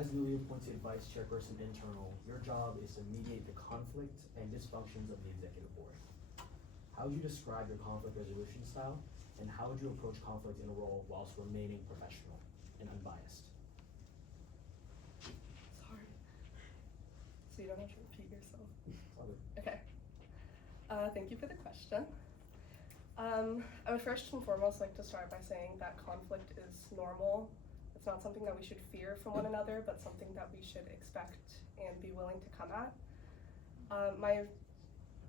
As newly appointed Vice Chairperson Internal, your job is to mediate the conflict and dysfunctions of the Executive Board. How would you describe your conflict resolution style, and how would you approach conflict in a role whilst remaining professional and unbiased? Sorry. So you don't have to repeat yourself. Okay. Okay. Thank you for the question. I would first and foremost like to start by saying that conflict is normal. It's not something that we should fear from one another, but something that we should expect and be willing to come at. My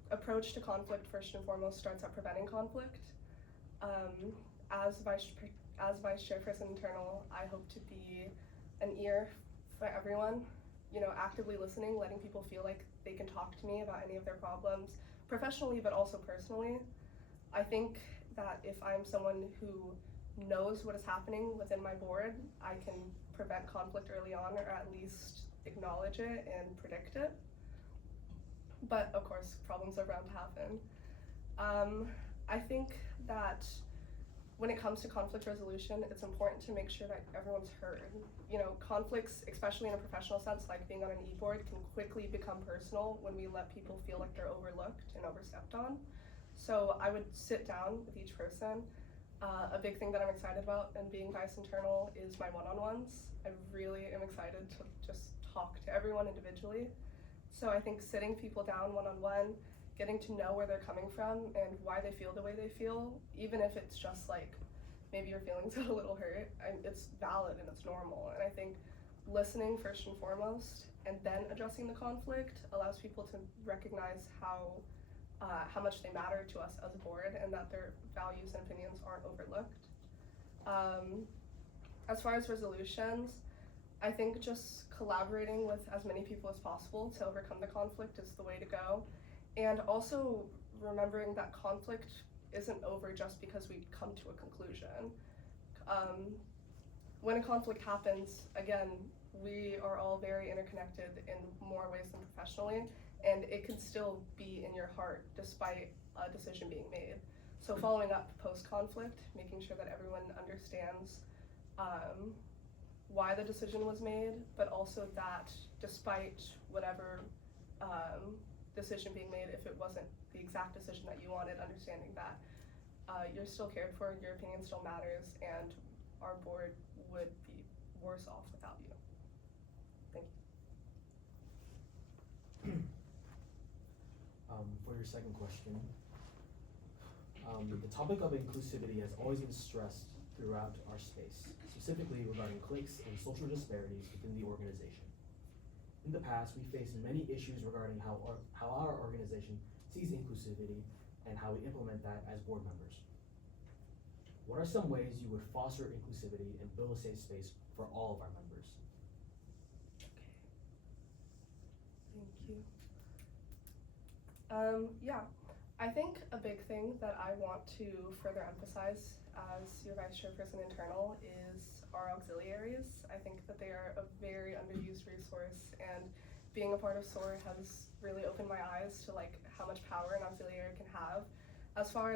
approach to conflict first and foremost starts at preventing conflict. As Vice Chairperson Internal, I hope to be an ear for everyone, actively listening, letting people feel like they can talk to me about any of their problems, professionally but also personally. I think that if I'm someone who knows what is happening within my board, I can prevent conflict early on, or at least acknowledge it and predict it. But of course, problems are bound to happen. I think that when it comes to conflict resolution, it's important to make sure that everyone's heard. Conflicts, especially in a professional sense, like being on an e-board, can quickly become personal when we let people feel like they're overlooked and overstepped on. So I would sit down with each person. A big thing that I'm excited about in being Vice Internal is my one-on-ones. I really am excited to just talk to everyone individually. So I think sitting people down one-on-one, getting to know where they're coming from and why they feel the way they feel, even if it's just like maybe your feelings are a little hurt, it's valid and it's normal. And I think listening first and foremost and then addressing the conflict allows people to recognize how much they matter to us as a board and that their values and opinions aren't overlooked. As far as resolutions, I think just collaborating with as many people as possible to overcome the conflict is the way to go. And also remembering that conflict isn't over just because we come to a conclusion. When a conflict happens, again, we are all very interconnected in more ways than professionally, and it can still be in your heart despite a decision being made. So following up post-conflict, making sure that everyone understands why the decision was made, but also that despite whatever decision being made, if it wasn't the exact decision that you wanted, understanding that you're still cared for, your opinion still matters, and our board would be worse off without you. Thank you. For your second question, the topic of inclusivity has always been stressed throughout our space, specifically regarding cliques and social disparities within the organization. In the past, we faced many issues regarding how our organization sees inclusivity and how we implement that as board members. What are some ways you would foster inclusivity and build a safe space for all of our members? Thank you. Yeah, I think a big thing that I want to further emphasize as your Vice Chairperson Internal is our auxiliaries. I think that they are a very underused resource, and being a part of SOAR has really opened my eyes to like how much power an auxiliary can have. As far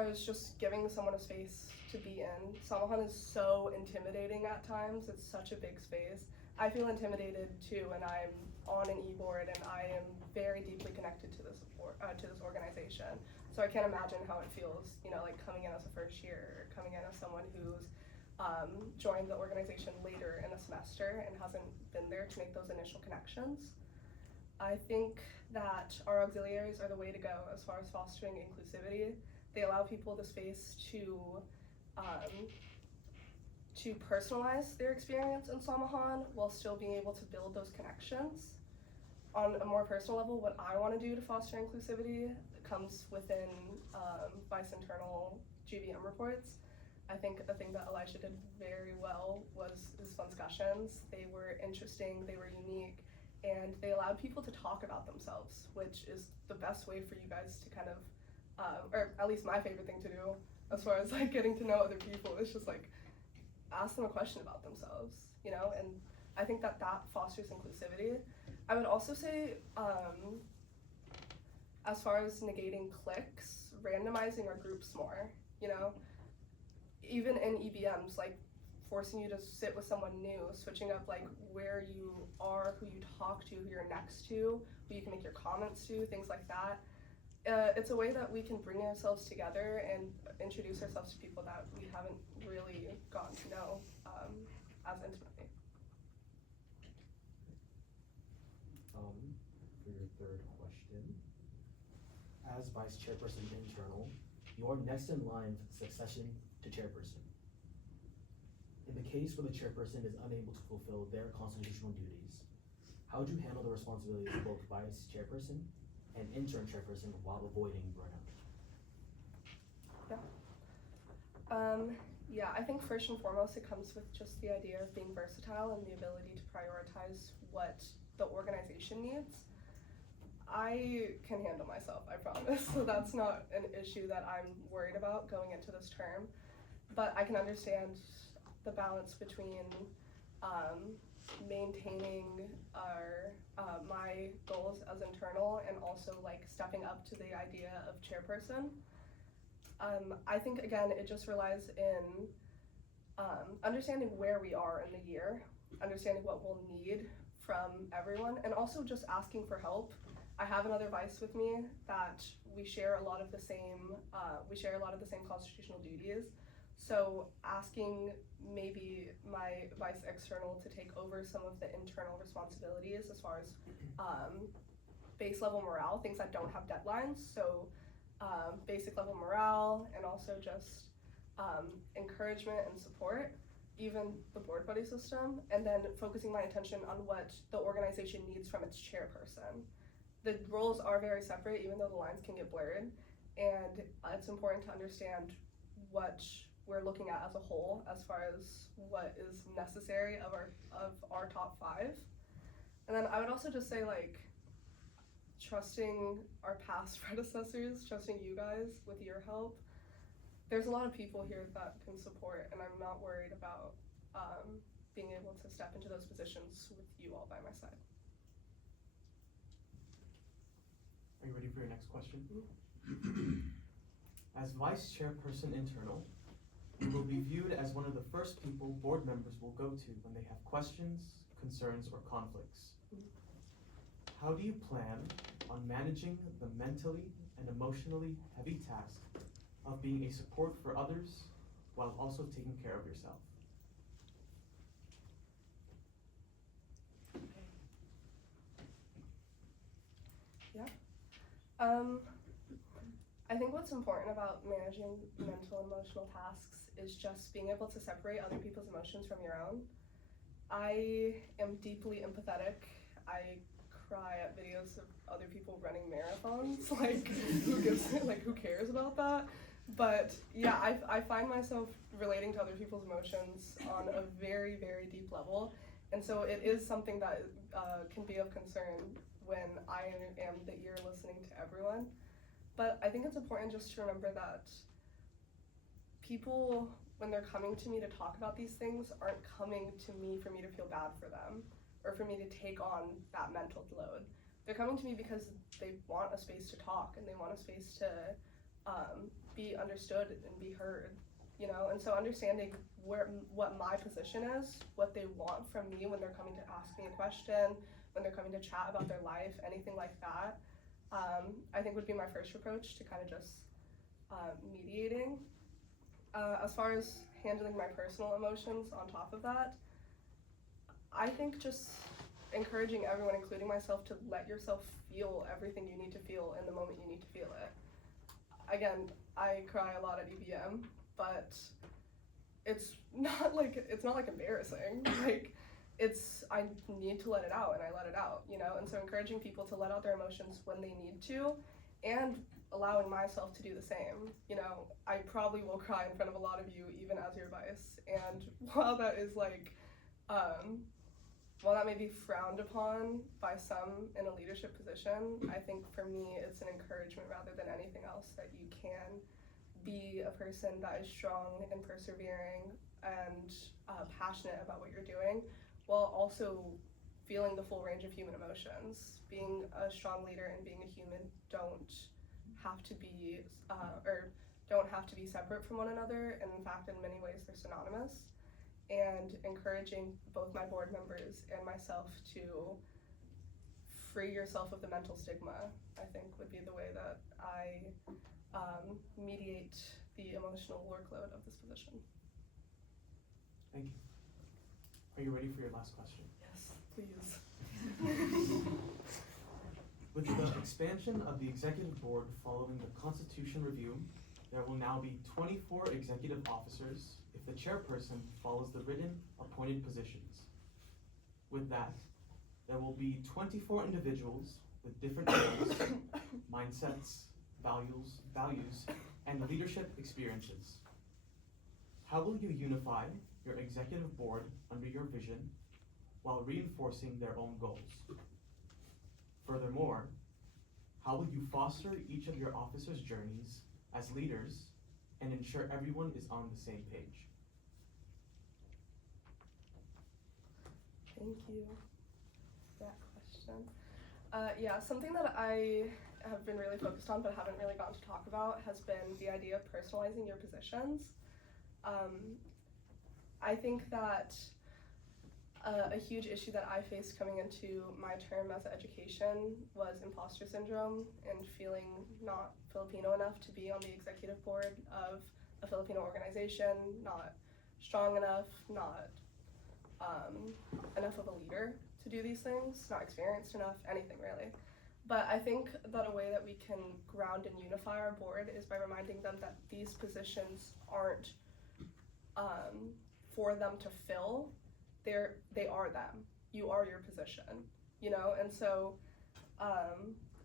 as just giving someone a space to be in, Samahan is so intimidating at times. It's such a big space. I feel intimidated too, and I'm on an e-board, and I am very deeply connected to this organization. So I can't imagine how it feels, like coming in as a first year, or coming in as someone who's joined the organization later in the semester and hasn't been there to make those initial connections. I think that our auxiliaries are the way to go as far as fostering inclusivity. They allow people the space to personalize their experience in Samahan while still being able to build those connections. On a more personal level, what I want to do to foster inclusivity comes within Vice Internal GVM reports. I think a thing that Elijah did very well was his discussions. They were interesting, they were unique, and they allowed people to talk about themselves, which is the best way for you guys to kind of, or at least my favorite thing to do as far as like getting to know other people is just like ask them a question about themselves, and I think that fosters inclusivity. I would also say, as far as negating cliques, randomizing our groups more, even in EBMs, like forcing you to sit with someone new, switching up like where you are, who you talk to, who you're next to, who you can make your comments to, things like that. It's a way that we can bring ourselves together and introduce ourselves to people that we haven't really gotten to know as intimately. For your third question, as Vice Chairperson Internal, you are next in line for succession to Chairperson. In the case where the Chairperson is unable to fulfill their constitutional duties, how would you handle the responsibilities of both Vice Chairperson and Interim Chairperson while avoiding burnout? Yeah, I think first and foremost it comes with just the idea of being versatile and the ability to prioritize what the organization needs. I can handle myself, I promise. So that's not an issue that I'm worried about going into this term. But I can understand the balance between maintaining our my goals as internal and also like stepping up to the idea of chairperson. I think again it just relies in understanding where we are in the year, understanding what we'll need from everyone, and also just asking for help. I have another vice with me that we share a lot of the same constitutional duties. So asking maybe my vice external to take over some of the internal responsibilities as far as base level morale, things that don't have deadlines. So basic level morale and also just encouragement and support, even the board buddy system, and then focusing my attention on what the organization needs from its chairperson. The roles are very separate, even though the lines can get blurred, and it's important to understand what we're looking at as a whole as far as what is necessary of our top 5. And then I would also just say like trusting our past predecessors, trusting you guys with your help. There's a lot of people here that can support, and I'm not worried about being able to step into those positions with you all by my side. Are you ready for your next question? As Vice Chairperson Internal, you will be viewed as one of the first people board members will go to when they have questions, concerns, or conflicts. How do you plan on managing the mentally and emotionally heavy task of being a support for others while also taking care of yourself? I think what's important about managing mental and emotional tasks is just being able to separate other people's emotions from your own. I am deeply empathetic. I cry at videos of other people running marathons. Like, who cares about that? But yeah, I find myself relating to other people's emotions on a very, very deep level. And so it is something that can be of concern when I am the ear listening to everyone. But I think it's important just to remember that people, when they're coming to me to talk about these things, aren't coming to me for me to feel bad for them or for me to take on that mental load. They're coming to me because they want a space to talk and they want a space to be understood and be heard, you know? And so understanding what my position is, what they want from me when they're coming to ask me a question, when they're coming to chat about their life, anything like that, I think would be my first approach to kind of just mediating. As far as handling my personal emotions on top of that, I think just encouraging everyone, including myself, to let yourself feel everything you need to feel in the moment you need to feel it. Again, I cry a lot at EBM, but it's not like embarrassing. Like, I need to let it out, and I let it out, you know? And so encouraging people to let out their emotions when they need to, and allowing myself to do the same. You know, I probably will cry in front of a lot of you, even as your vice, and while that is like, while that may be frowned upon by some in a leadership position, I think for me it's an encouragement rather than anything else that you can be a person that is strong and persevering and passionate about what you're doing, while also feeling the full range of human emotions. Being a strong leader and being a human don't have to be, or don't have to be separate from one another, and in fact, in many ways, they're synonymous. And encouraging both my board members and myself to free yourself of the mental stigma, I think, would be the way that I mediate the emotional workload of this position. Thank you. Are you ready for your last question? Yes, please. With the expansion of the executive board following the constitution review, there will now be 24 executive officers if the chairperson follows the written appointed positions. With that, there will be 24 individuals with different roles, mindsets, values, and leadership experiences. How will you unify your executive board under your vision while reinforcing their own goals? Furthermore, how will you foster each of your officers' journeys as leaders and ensure everyone is on the same page? Thank you for that question. Yeah, something that I have been really focused on but haven't really gotten to talk about has been the idea of personalizing your positions. I think that a huge issue that I faced coming into my term as education was imposter syndrome and feeling not Filipino enough to be on the executive board of a Filipino organization, not strong enough, not enough of a leader to do these things, not experienced enough, anything really. But I think that a way that we can ground and unify our board is by reminding them that these positions aren't for them to fill. They are them. You are your position, you know? And so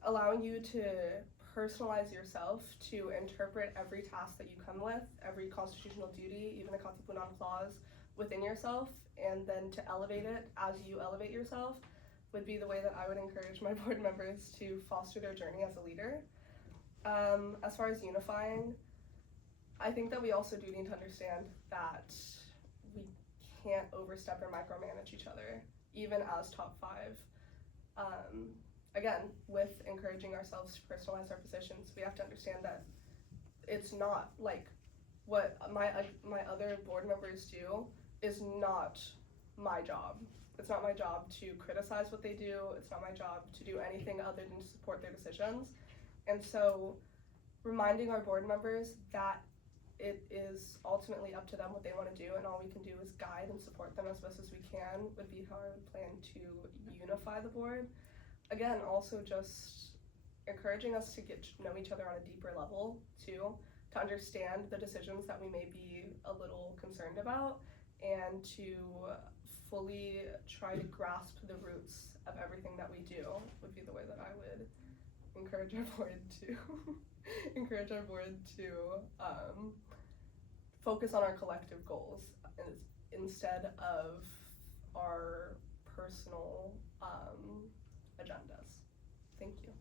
allowing you to personalize yourself to interpret every task that you come with, every constitutional duty, even a Katipunan clause within yourself, and then to elevate it as you elevate yourself would be the way that I would encourage my board members to foster their journey as a leader. As far as unifying, I think that we also do need to understand that we can't overstep or micromanage each other, even as top five. Again, with encouraging ourselves to personalize our positions, we have to understand that it's not like what my other board members do is not my job. It's not my job to criticize what they do. It's not my job to do anything other than to support their decisions. And so reminding our board members that it is ultimately up to them what they want to do, and all we can do is guide and support them as best as we can would be how I would plan to unify the board. Again, also just encouraging us to get to know each other on a deeper level too, to understand the decisions that we may be a little concerned about, and to fully try to grasp the roots of everything that we do would be the way that I would encourage our board to focus on our collective goals instead of our personal agendas. Thank you.